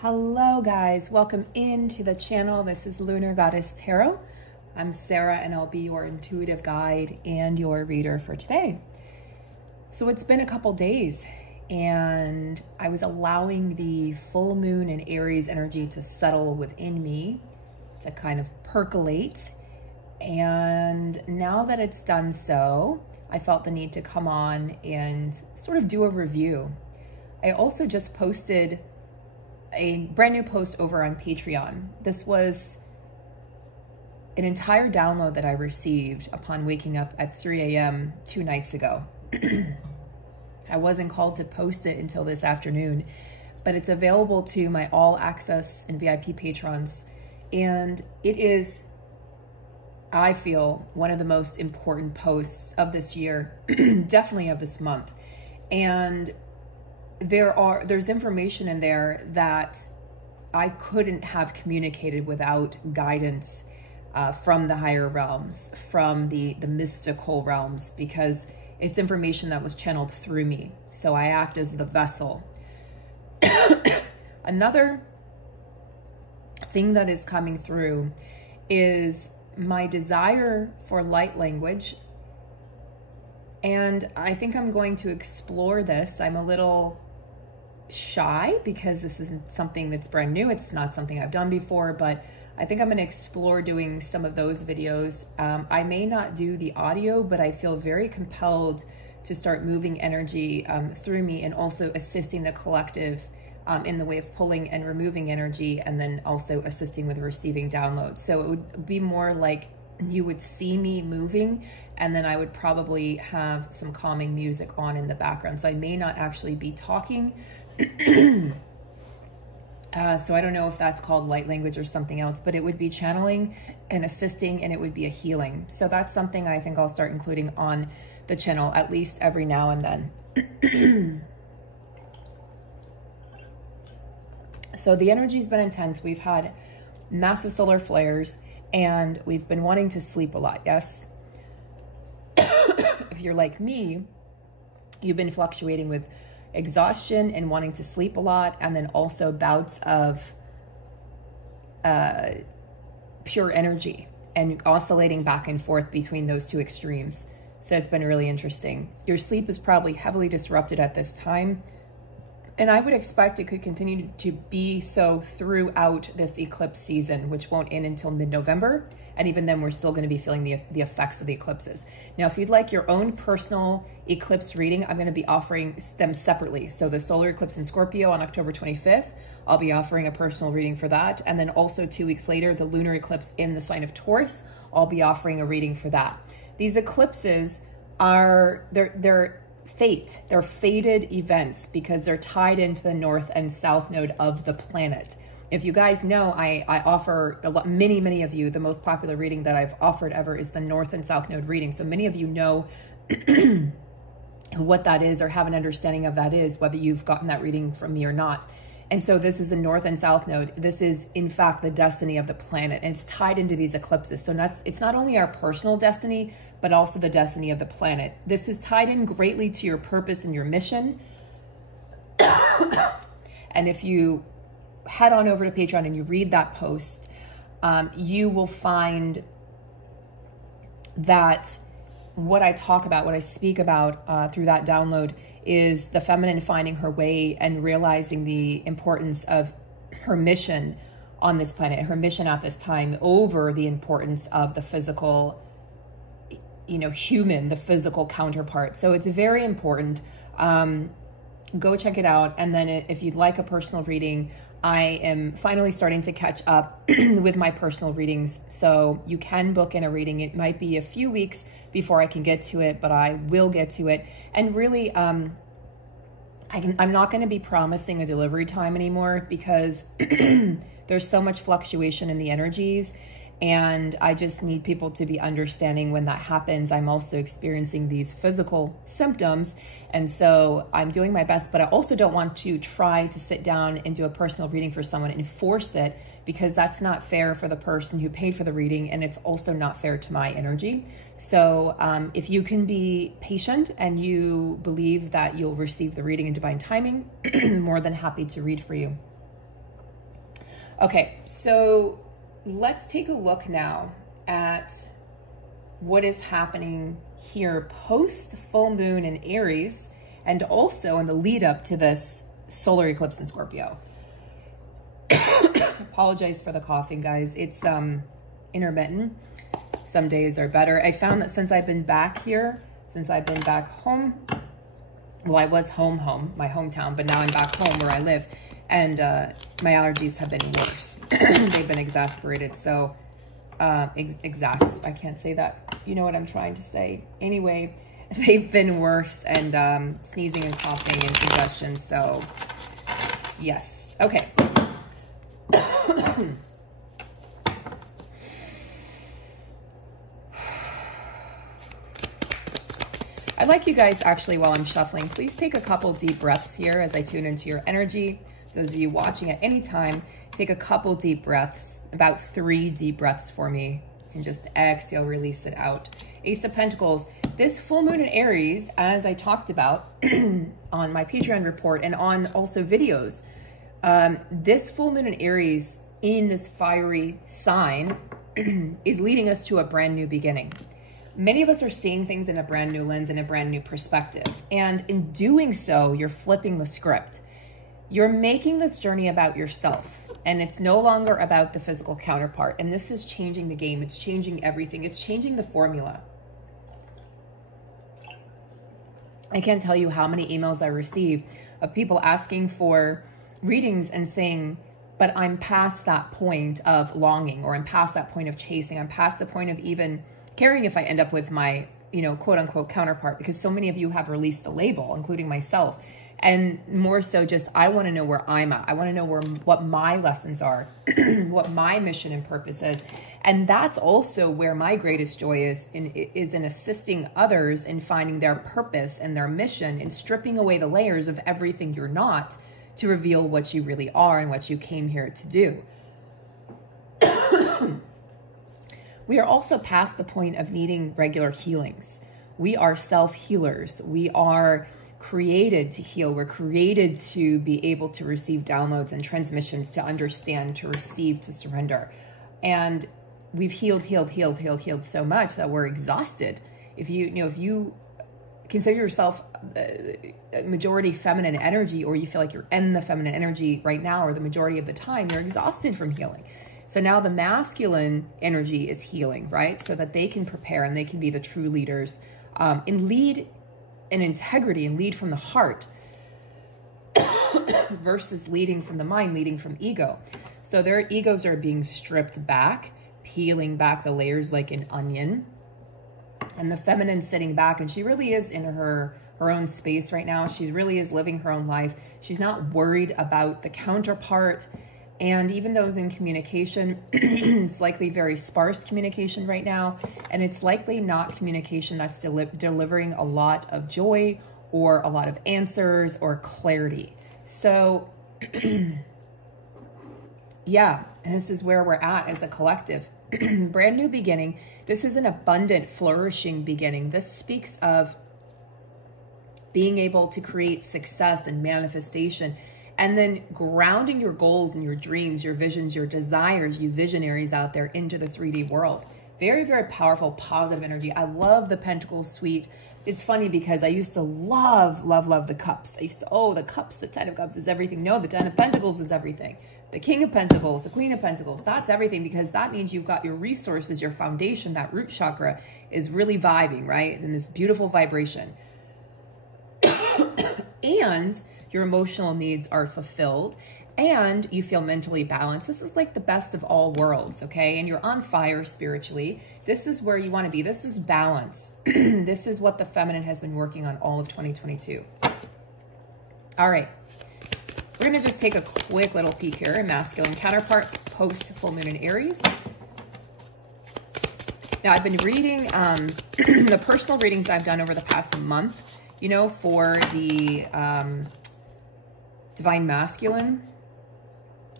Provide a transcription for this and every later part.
Hello guys, welcome into the channel. This is Lunar Goddess Tarot. I'm Sarah and I'll be your intuitive guide and your reader for today. So it's been a couple days and I was allowing the full moon and Aries energy to settle within me, to kind of percolate. And now that it's done so, I felt the need to come on and sort of do a review. I also just posted a brand new post over on Patreon. This was an entire download that I received upon waking up at 3 a.m. 2 nights ago. I wasn't called to post it until this afternoon, but it's available to my all access and VIP patrons. And it is, I feel, one of the most important posts of this year, definitely of this month. And there's information in there that I couldn't have communicated without guidance from the higher realms, from the mystical realms, because it's information that was channeled through me. So I act as the vessel. Another thing that is coming through is my desire for light language. And I think I'm going to explore this. I'm a little shy because this isn't something that's brand new. It's not something I've done before, but I think I'm going to explore doing some of those videos. I may not do the audio, but I feel very compelled to start moving energy through me and also assisting the collective in the way of pulling and removing energy, and then also assisting with receiving downloads. So it would be more like you would see me moving, and then I would probably have some calming music on in the background. So I may not actually be talking. So I don't know if that's called light language or something else, but it would be channeling and assisting, and it would be a healing. So that's something I think I'll start including on the channel, at least every now and then. So the energy's been intense. We've had massive solar flares and we've been wanting to sleep a lot. Yes. If you're like me, you've been fluctuating with exhaustion and wanting to sleep a lot, and then also bouts of pure energy and oscillating back and forth between those two extremes. So it's been really interesting. Your sleep is probably heavily disrupted at this time, and I would expect it could continue to be so throughout this eclipse season, which won't end until mid-November. And even then, we're still going to be feeling the effects of the eclipses. Now, if you'd like your own personal eclipse reading, I'm going to be offering them separately. So the solar eclipse in Scorpio on October 25th, I'll be offering a personal reading for that. And then also 2 weeks later, the lunar eclipse in the sign of Taurus, I'll be offering a reading for that. These eclipses are, they're fate. They're fated events because they're tied into the north and south node of the planet. If you guys know, I offer many of you, the most popular reading that I've offered ever is the north and south node reading. So many of you know what that is or have an understanding of that is, whether you've gotten that reading from me or not. And so this is a north and south node. This is in fact the destiny of the planet, and it's tied into these eclipses. So it's not only our personal destiny, but also the destiny of the planet. This is tied in greatly to your purpose and your mission. And if you head on over to Patreon and you read that post, you will find that what I talk about, what I speak about through that download is the feminine finding her way and realizing the importance of her mission on this planet, her mission at this time, over the importance of the physical, human, the physical counterpart. So it's very important. Go check it out. And then if you'd like a personal reading, I am finally starting to catch up with my personal readings. So you can book in a reading. It might be a few weeks before I can get to it, but I will get to it. And really, I'm not going to be promising a delivery time anymore because there's so much fluctuation in the energies. And I just need people to be understanding when that happens. I'm also experiencing these physical symptoms. And so I'm doing my best, but I also don't want to try to sit down and do a personal reading for someone and force it, because that's not fair for the person who paid for the reading. And it's also not fair to my energy. So if you can be patient and you believe that you'll receive the reading in divine timing, more than happy to read for you. Okay, so let's take a look now at what is happening here post full moon in Aries, and also in the lead up to this solar eclipse in Scorpio. Apologize for the coughing, guys. It's intermittent. Some days are better. I found that since I've been back here, since I've been back home, well, I was home, my hometown, but now I'm back home where I live, and my allergies have been worse. They've been exasperated. So I can't say that. You know what I'm trying to say. Anyway, they've been worse, and sneezing and coughing and congestion. So yes. Okay. I'd like you guys, actually, while I'm shuffling, please take a couple deep breaths here as I tune into your energy. Those of you watching at any time, take a couple deep breaths, about 3 deep breaths for me, and just exhale, release it out. Ace of Pentacles. This full moon in Aries, as I talked about on my Patreon report and on also videos, this full moon in Aries in this fiery sign is leading us to a brand new beginning. Many of us are seeing things in a brand new lens, in a brand new perspective. And in doing so, you're flipping the script. You're making this journey about yourself, and it's no longer about the physical counterpart. And this is changing the game. It's changing everything. It's changing the formula. I can't tell you how many emails I receive of people asking for readings and saying, but I'm past that point of longing, or I'm past that point of chasing. I'm past the point of even caring if I end up with my, you know, quote unquote counterpart, because so many of you have released the label, including myself. And more so just, I want to know where I'm at. I want to know what my lessons are, what my mission and purpose is. And that's also where my greatest joy is in assisting others in finding their purpose and their mission, and stripping away the layers of everything you're not, to reveal what you really are and what you came here to do. We are also past the point of needing regular healings. We are self-healers. We are created to heal. We're created to be able to receive downloads and transmissions, to understand, to receive, to surrender. And we've healed so much that we're exhausted. If you consider yourself majority feminine energy, or you feel like you're in the feminine energy right now, or the majority of the time, you're exhausted from healing. So now the masculine energy is healing, right? So that they can prepare and they can be the true leaders, and lead in integrity and lead from the heart versus leading from the mind, leading from ego. So their egos are being stripped back, peeling back the layers like an onion. And the feminine sitting back, and she really is in her own space right now. She really is living her own life. She's not worried about the counterpart. And even those in communication, it's likely very sparse communication right now. And it's likely not communication that's delivering a lot of joy, or a lot of answers, or clarity. So yeah, this is where we're at as a collective. Brand new beginning. This is an abundant, flourishing beginning. This speaks of being able to create success and manifestation, and then grounding your goals and your dreams, your visions, your desires, you visionaries out there, into the 3D world. Very, very powerful, positive energy. I love the Pentacle Suite. It's funny because I used to love the cups. I used to, oh, the cups, the 10 of Cups is everything. No, the 10 of Pentacles is everything. The King of Pentacles, the Queen of Pentacles, that's everything, because that means you've got your resources, your foundation, that root chakra is really vibing, right? In this beautiful vibration. And your emotional needs are fulfilled, and you feel mentally balanced. This is like the best of all worlds, okay? And you're on fire spiritually. This is where you want to be. This is balance. This is what the feminine has been working on all of 2022. All right. We're going to just take a quick little peek here. Masculine counterpart post full moon in Aries. Now, I've been reading the personal readings I've done over the past month, you know, for the Divine Masculine,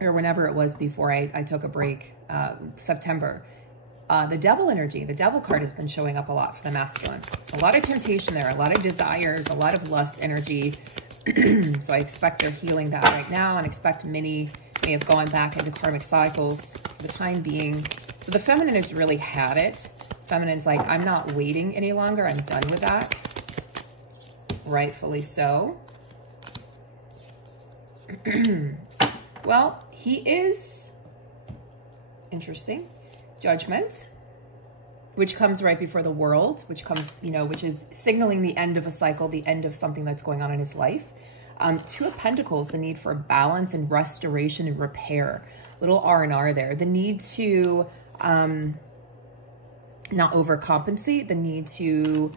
or whenever it was before I took a break, September. The devil energy, the devil card has been showing up a lot for the masculines. So a lot of temptation there, a lot of desires, a lot of lust energy. So I expect they're healing that right now, and expect many may have gone back into karmic cycles for the time being. So the feminine has really had it. Feminine's like, I'm not waiting any longer. I'm done with that. Rightfully so. Well, he is interesting. Judgment, which comes right before the World, which comes, you know, which is signaling the end of a cycle, the end of something that's going on in his life. Two of Pentacles, the need for balance and restoration and repair. Little R&R there. The need to not overcompensate, the need to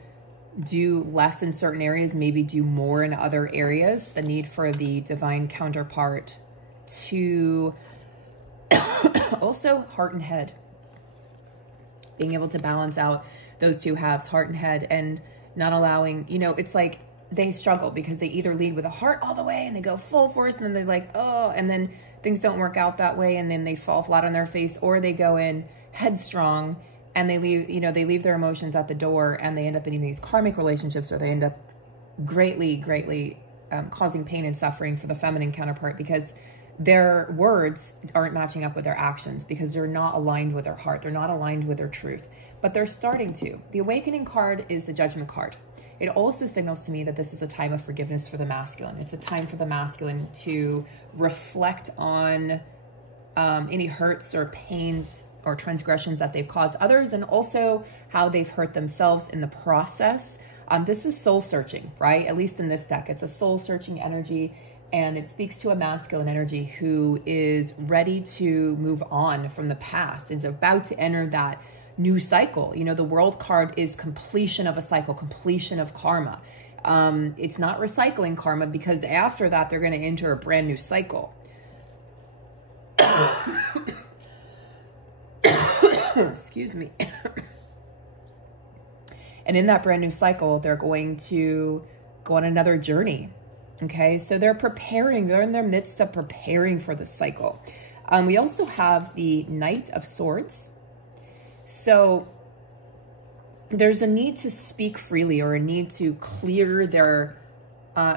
do less in certain areas, maybe do more in other areas. The need for the divine counterpart to also heart and head. Being able to balance out those two halves, heart and head, and not allowing, you know, it's like they struggle because they either lead with a heart all the way and they go full force and then they're like, oh, and then things don't work out that way and then they fall flat on their face, or they go in headstrong and they leave, you know, they leave their emotions at the door and they end up in these karmic relationships, or they end up greatly causing pain and suffering for the feminine counterpart because their words aren't matching up with their actions, because they're not aligned with their heart. They're not aligned with their truth, but they're starting to. The Awakening card is the Judgment card. It also signals to me that this is a time of forgiveness for the masculine. It's a time for the masculine to reflect on any hurts or pains or transgressions that they've caused others, and also how they've hurt themselves in the process. This is soul searching, right? At least in this deck, it's a soul searching energy. And it speaks to a masculine energy who is ready to move on from the past, is about to enter that new cycle. You know, the World card is completion of a cycle, completion of karma. It's not recycling karma, because after that, they're going to enter a brand new cycle. Excuse me. And in that brand new cycle, they're going to go on another journey. Okay, so they're preparing, they're in their midst of preparing for the cycle. We also have the Knight of Swords. So there's a need to speak freely, or a need to clear their,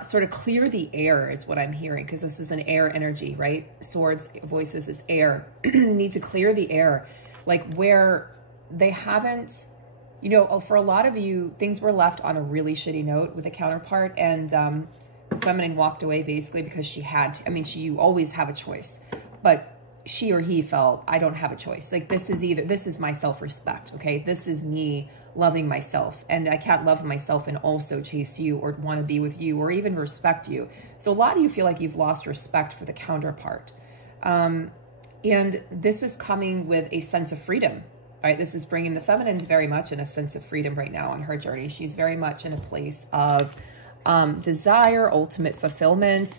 sort of clear the air is what I'm hearing, because this is an air energy, right? Swords, voices is air. Need to clear the air, like where they haven't, you know, for a lot of you, things were left on a really shitty note with a counterpart, and feminine walked away basically because she had to. I mean, you always have a choice, but she or he felt, I don't have a choice. Like, this is my self-respect, okay? This is me loving myself, and I can't love myself and also chase you or want to be with you or even respect you. So a lot of you feel like you've lost respect for the counterpart. And this is coming with a sense of freedom, right? This is bringing the feminine's very much in a sense of freedom right now on her journey. She's very much in a place of desire, ultimate fulfillment.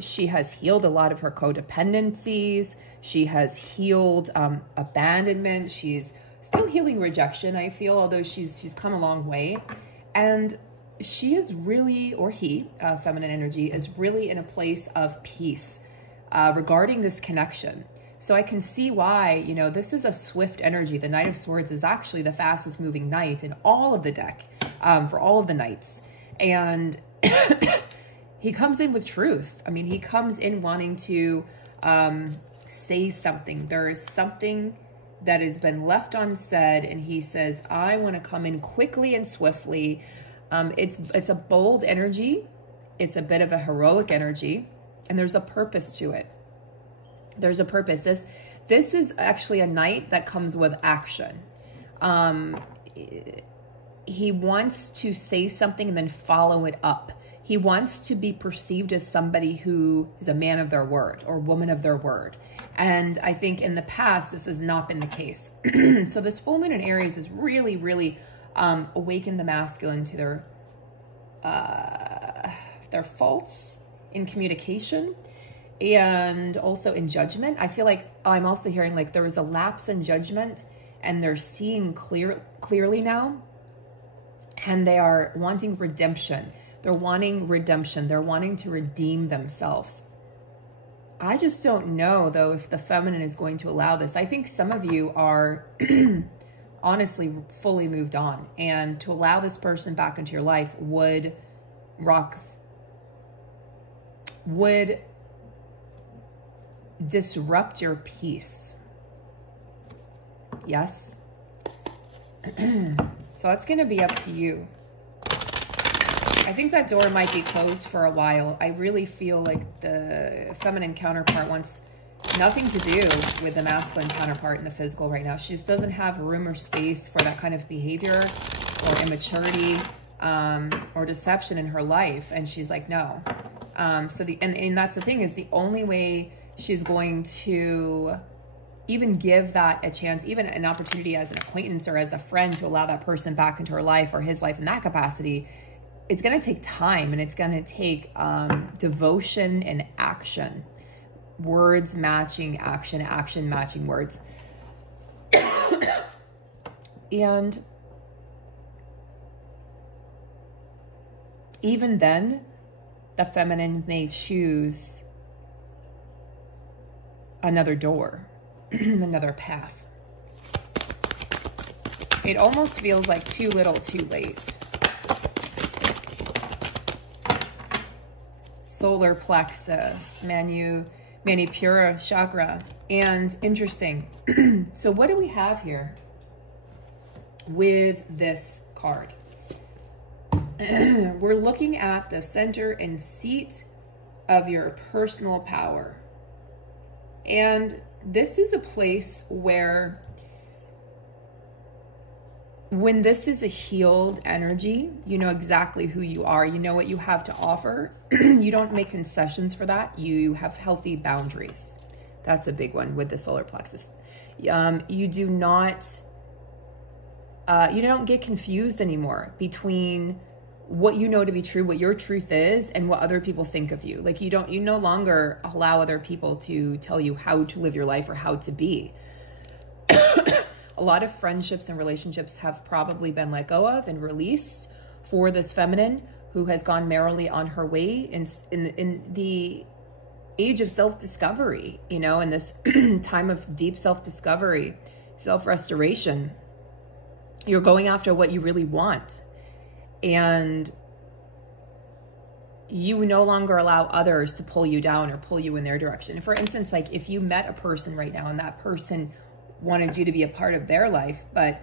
She has healed a lot of her codependencies. She has healed abandonment. She's still healing rejection, I feel, although she's come a long way. And she is really, or he, feminine energy, is really in a place of peace regarding this connection. So I can see why, you know, this is a swift energy. The Knight of Swords is actually the fastest moving knight in all of the deck, for all of the knights. And he comes in with truth. I mean, he comes in wanting to say something. There is something that has been left unsaid, and he says, I want to come in quickly and swiftly. It's a bold energy. It's a bit of a heroic energy, and there's a purpose to it. There's a purpose. This is actually a knight that comes with action. He wants to say something and then follow it up. He wants to be perceived as somebody who is a man of their word or woman of their word. And I think in the past, this has not been the case. So this full moon in Aries has really, really awakened the masculine to their faults in communication and also in judgment. I feel like I'm also hearing like there was a lapse in judgment, and they're seeing clearly now. And they are wanting redemption. They're wanting redemption. They're wanting to redeem themselves. I just don't know, though, if the feminine is going to allow this. I think some of you are honestly fully moved on. And to allow this person back into your life would disrupt your peace. Yes. So it's going to be up to you. I think that door might be closed for a while. I really feel like the feminine counterpart wants nothing to do with the masculine counterpart in the physical right now. She just doesn't have room or space for that kind of behavior or immaturity or deception in her life. And she's like, no. And that's the thing, is the only way she's going to even give that a chance, even an opportunity as an acquaintance or as a friend, to allow that person back into her life or his life in that capacity, it's going to take time, and it's going to take devotion and action. Words matching action, action matching words. And even then, the feminine may choose another door, another path. It almost feels like too little, too late. Solar plexus, Manipura chakra. And interesting. So what do we have here with this card? We're looking at the center and seat of your personal power. And this is a place where, when this is a healed energy, you know exactly who you are. You know what you have to offer. You don't make concessions for that. You have healthy boundaries. That's a big one with the solar plexus. You do not, you don't get confused anymore between what you know to be true, what your truth is, and what other people think of you. Like you no longer allow other people to tell you how to live your life or how to be. A lot of friendships and relationships have probably been let go of and released for this feminine who has gone merrily on her way in the age of self-discovery, you know, in this time of deep self-discovery, self-restoration. You're going after what you really want. And you no longer allow others to pull you down or pull you in their direction. For instance, like if you met a person right now and that person wanted you to be a part of their life, but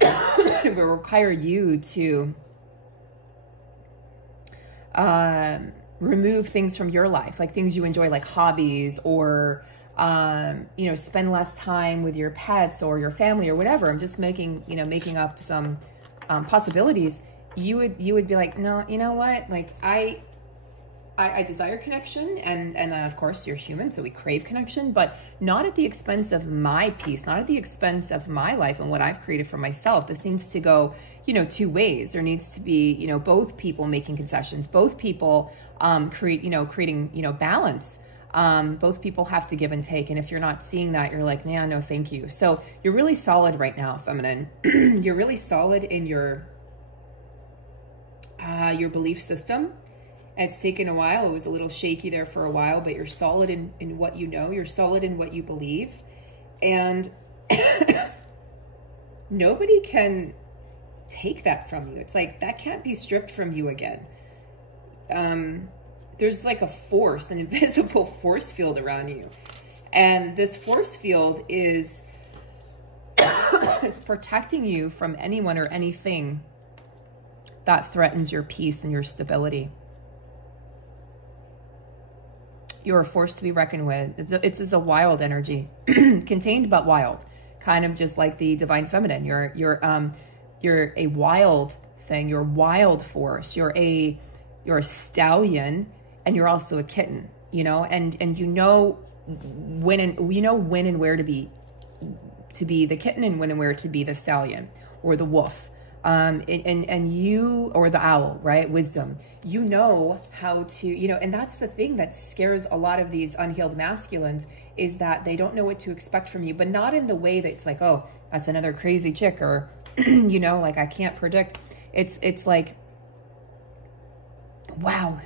it will require you to remove things from your life, like things you enjoy, like hobbies, or you know, spend less time with your pets or your family or whatever. I'm just making up some possibilities. You would be like, no, you know what? Like I desire connection, and of course you're human, so we crave connection, but not at the expense of my peace, not at the expense of my life and what I've created for myself. This needs to go, you know, two ways. There needs to be, you know, both people making concessions, both people creating, you know, balance. Both people have to give and take. And if you're not seeing that, you're like, nah, no, thank you. So you're really solid right now, feminine. You're really solid in your belief system. It's taken a while. It was a little shaky there for a while, but you're solid in what you know. You're solid in what you believe. And nobody can take that from you. It's like, that can't be stripped from you again. There's like a force, an invisible force field around you. And this force field is, it's protecting you from anyone or anything that threatens your peace and your stability. You're a force to be reckoned with. It's a wild energy, contained but wild, kind of just like the divine feminine. You're a wild thing. You're a wild force. You're a stallion, and you're also a kitten. You know, and you know when and where to be the kitten, and when and where to be the stallion or the wolf. And you, or the owl, right? Wisdom. You know how to, you know, and that's the thing that scares a lot of these unhealed masculines, is that they don't know what to expect from you, but not in the way that it's like, oh, that's another crazy chick, or, you know, like I can't predict. It's like, wow,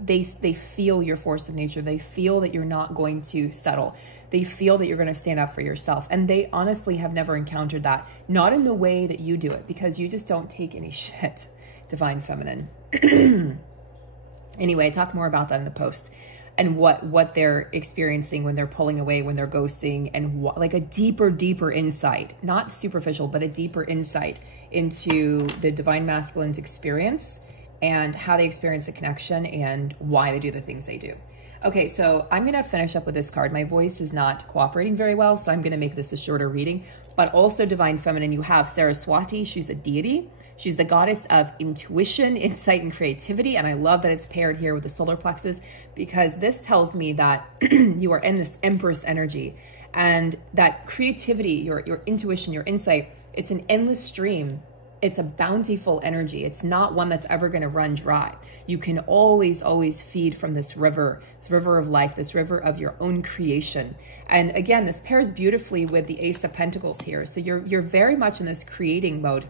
they feel your force of nature. They feel that you're not going to settle. They feel that you're going to stand up for yourself. And they honestly have never encountered that. Not in the way that you do it, because you just don't take any shit, divine feminine. Anyway, talk more about that in the post. and what they're experiencing when they're pulling away, when they're ghosting, and like a deeper insight, not superficial, but a deeper insight into the divine masculine's experience and how they experience the connection and why they do the things they do. Okay, so I'm gonna finish up with this card. My voice is not cooperating very well, so I'm gonna make this a shorter reading. But also divine feminine, you have Saraswati. She's a deity. She's the goddess of intuition, insight, and creativity. And I love that it's paired here with the solar plexus, because this tells me that you are in this Empress energy, and that creativity, your intuition, your insight, it's an endless stream. It's a bountiful energy. It's not one that's ever going to run dry. You can always feed from this river of life, this river of your own creation. And again, this pairs beautifully with the Ace of Pentacles here. So you're very much in this creating mode.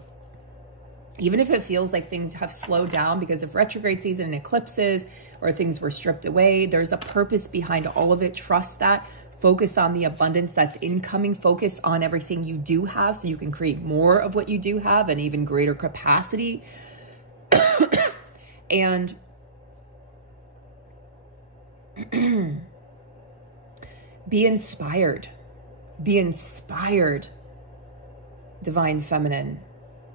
Even if it feels like things have slowed down because of retrograde season and eclipses, or things were stripped away, there's a purpose behind all of it. Trust that. Focus on the abundance that's incoming. Focus on everything you do have so you can create more of what you do have and even greater capacity. And be inspired. Be inspired, divine feminine.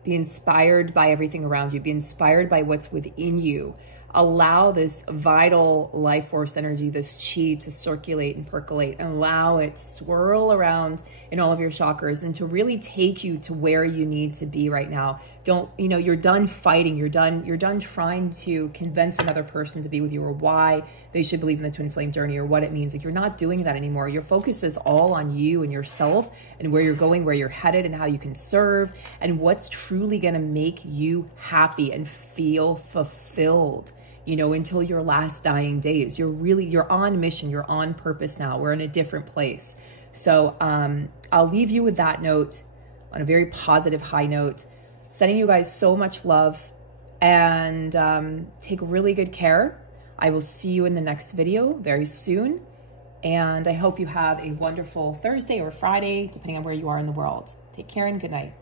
Be inspired by everything around you. Be inspired by what's within you. Allow this vital life force energy, this chi, to circulate and percolate, and allow it to swirl around in all of your chakras and to really take you to where you need to be right now. Don't, you know, you're done fighting. You're done trying to convince another person to be with you, or why they should believe in the twin flame journey, or what it means. Like, you're not doing that anymore. Your focus is all on you and yourself and where you're going, where you're headed, and how you can serve, and what's truly going to make you happy and feel fulfilled, you know, until your last dying days. You're on mission. You're on purpose now. We're in a different place. So I'll leave you with that note on a very positive high note. Sending you guys so much love, and take really good care. I will see you in the next video very soon. And I hope you have a wonderful Thursday or Friday, depending on where you are in the world. Take care and good night.